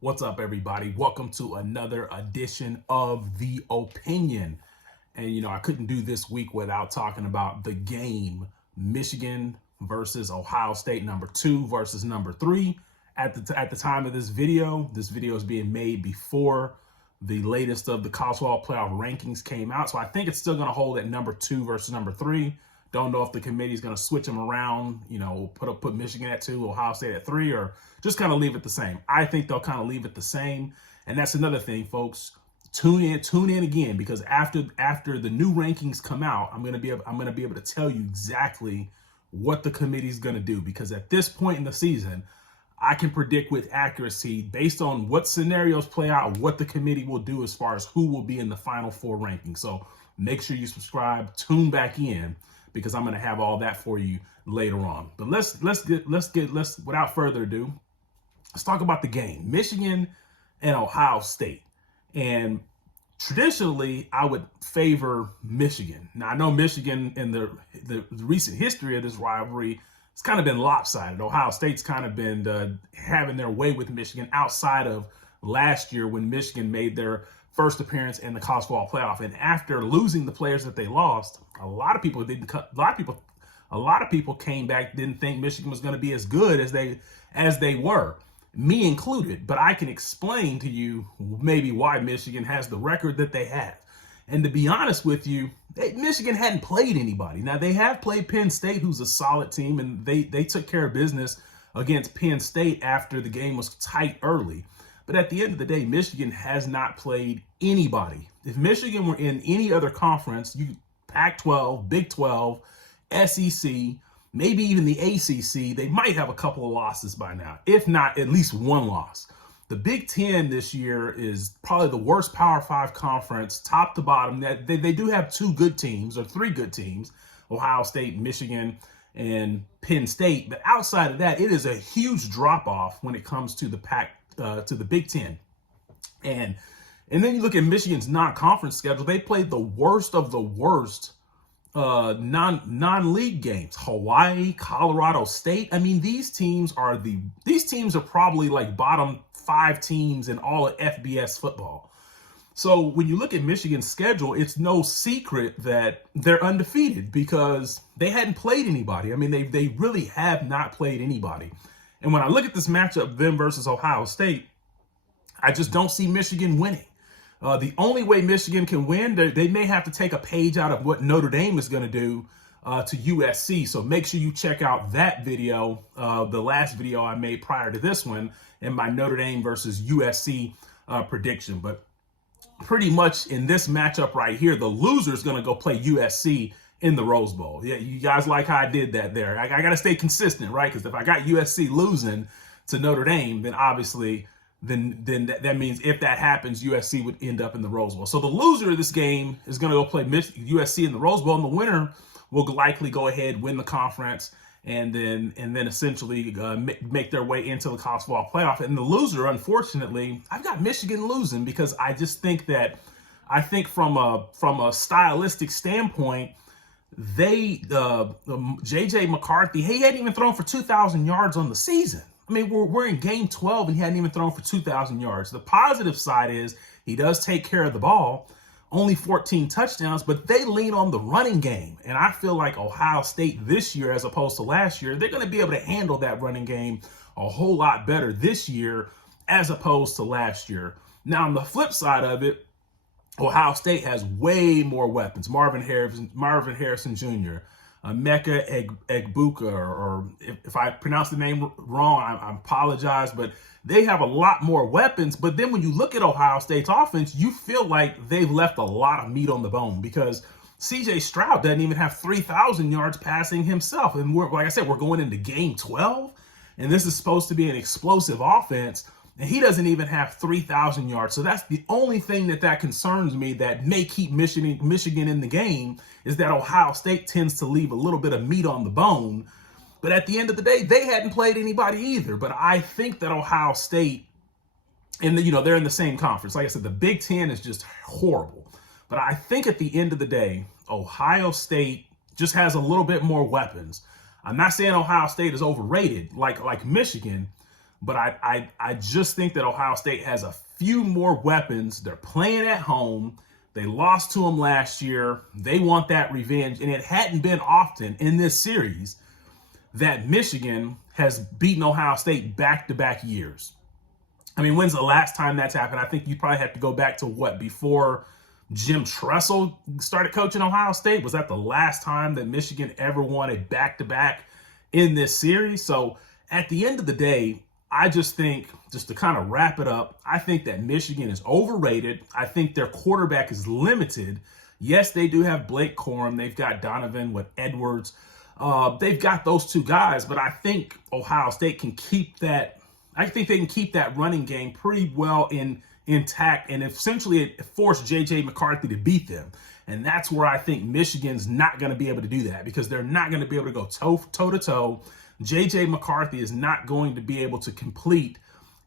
What's up, everybody? Welcome to another edition of The Opinion. And, I couldn't do this week without talking about the game, Michigan versus Ohio State, number 2 versus number 3. At the time of this video is being made before the latest of the college football playoff rankings came out. So I think it's still going to hold at number 2 versus number 3. Don't know if the committee is going to switch them around, put Michigan at 2, Ohio State at 3, or just kind of leave it the same. I think they'll kind of leave it the same. And that's another thing, folks. Tune in again, because after the new rankings come out, I'm going to be able to tell you exactly what the committee is going to do, because at this point in the season, I can predict with accuracy based on what scenarios play out, what the committee will do as far as who will be in the final 4 rankings. So make sure you subscribe, tune back in, because I'm going to have all that for you later on. But let's without further ado, let's talk about the game, Michigan and Ohio State. And traditionally, I would favor Michigan. Now, I know Michigan in the recent history of this rivalry, it's kind of been lopsided. Ohio State's kind of been having their way with Michigan outside of last year when Michigan made their first appearance in the college football playoff. And after losing the players that they lost, a lot of people came back, didn't think Michigan was going to be as good as they were, me included. But I can explain to you maybe why Michigan has the record that they have. And to be honest with you, Michigan hadn't played anybody. Now, they have played Penn State, who's a solid team, and they took care of business against Penn State after the game was tight early. But at the end of the day, Michigan has not played anybody. If Michigan were in any other conference, Pac-12, Big 12, SEC, maybe even the ACC, they might have a couple of losses by now, if not at least one loss. The Big 10 this year is probably the worst Power 5 conference, top to bottom. They do have 2 good teams, or 3 good teams, Ohio State, Michigan, and Penn State. But outside of that, it is a huge drop-off when it comes to the Big 10. And then you look at Michigan's non-conference schedule. They played the worst of the worst non-league games. Hawaii, Colorado State. I mean, these teams are probably like bottom 5 teams in all of FBS football. So when you look at Michigan's schedule, it's no secret that they're undefeated because they hadn't played anybody. I mean, they really have not played anybody. And when I look at this matchup, them versus Ohio State, I just don't see Michigan winning. The only way Michigan can win, they may have to take a page out of what Notre Dame is going to do to USC. So make sure you check out that video, the last video I made prior to this one, and my Notre Dame versus USC prediction. But pretty much in this matchup right here, the loser is going to go play USC in the Rose Bowl. Yeah, you guys like how I did that there. I got to stay consistent, right? Because if I got USC losing to Notre Dame, then obviously then that means if that happens, USC would end up in the Rose Bowl. So the loser of this game is going to go play USC in the Rose Bowl, and the winner will likely go ahead, win the conference, and then essentially make their way into the college football playoff. And the loser, unfortunately, I've got Michigan losing because I just think from a stylistic standpoint, JJ McCarthy, he hadn't even thrown for 2,000 yards on the season. I mean, we're in game 12 and he hadn't even thrown for 2,000 yards. The positive side is he does take care of the ball, only 14 touchdowns, but they lean on the running game. And I feel like Ohio State this year, as opposed to last year, they're going to be able to handle that running game a whole lot better this year as opposed to last year. Now, on the flip side of it, Ohio State has way more weapons. Marvin Harrison Jr., Mecca Egbuka, or if I pronounce the name wrong, I apologize, but they have a lot more weapons. But then when you look at Ohio State's offense, you feel like they've left a lot of meat on the bone because CJ Stroud doesn't even have 3,000 yards passing himself. And like I said, we're going into game 12, and this is supposed to be an explosive offense, and he doesn't even have 3,000 yards. So that's the only thing that concerns me that may keep Michigan in the game, is that Ohio State tends to leave a little bit of meat on the bone. But at the end of the day, they hadn't played anybody either. But I think that Ohio State, and they're in the same conference. Like I said, the Big 10 is just horrible. But I think at the end of the day, Ohio State just has a little bit more weapons. I'm not saying Ohio State is overrated like Michigan, But I just think that Ohio State has a few more weapons. They're playing at home. They lost to them last year. They want that revenge. And it hadn't been often in this series that Michigan has beaten Ohio State back-to-back years. I mean, when's the last time that's happened? I think you probably have to go back to before Jim Tressel started coaching Ohio State? Was that the last time that Michigan ever won a back-to-back in this series? So at the end of the day, I just think, just to kind of wrap it up, I think that Michigan is overrated. I think their quarterback is limited. Yes, they do have Blake Corum. They've got Donovan with Edwards. They've got those two guys, but I think Ohio State can keep that. I think they can keep that running game pretty well intact and essentially it forced J.J. McCarthy to beat them. And that's where I think Michigan's not going to be able to do that because they're not going to be able to go toe-to-toe. J.J. McCarthy is not going to be able to complete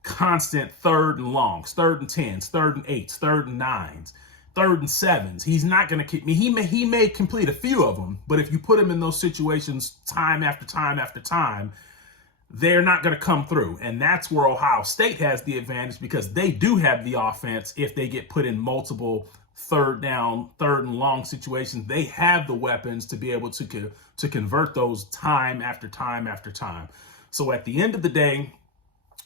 constant third and longs, third and 10s, third and 8s, third and 9s, third and 7s. He's not going to keep me. He may complete a few of them, but if you put him in those situations time after time after time, they're not going to come through. And that's where Ohio State has the advantage because they do have the offense if they get put in multiple third down, third and long situations. They have the weapons to be able to convert those time after time after time. So at the end of the day,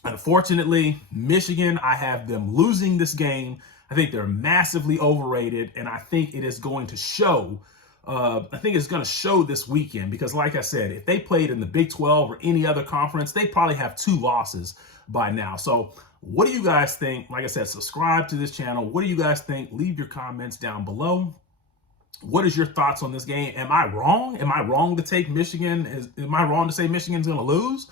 unfortunately, Michigan, I have them losing this game. I think they're massively overrated, and I think it is going to show. I think it's going to show this weekend because, like I said, if they played in the Big 12 or any other conference, they probably have 2 losses by now. So what do you guys think? Like I said, subscribe to this channel. What do you guys think? Leave your comments down below. What is your thoughts on this game? Am I wrong? Am I wrong to take Michigan? Am I wrong to say Michigan's going to lose?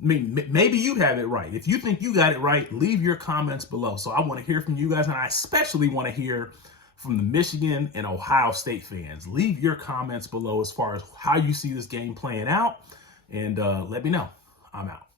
I mean, maybe you have it right. If you think you got it right, leave your comments below. So I want to hear from you guys, and I especially want to hear from the Michigan and Ohio State fans. Leave your comments below as far as how you see this game playing out, and let me know. I'm out.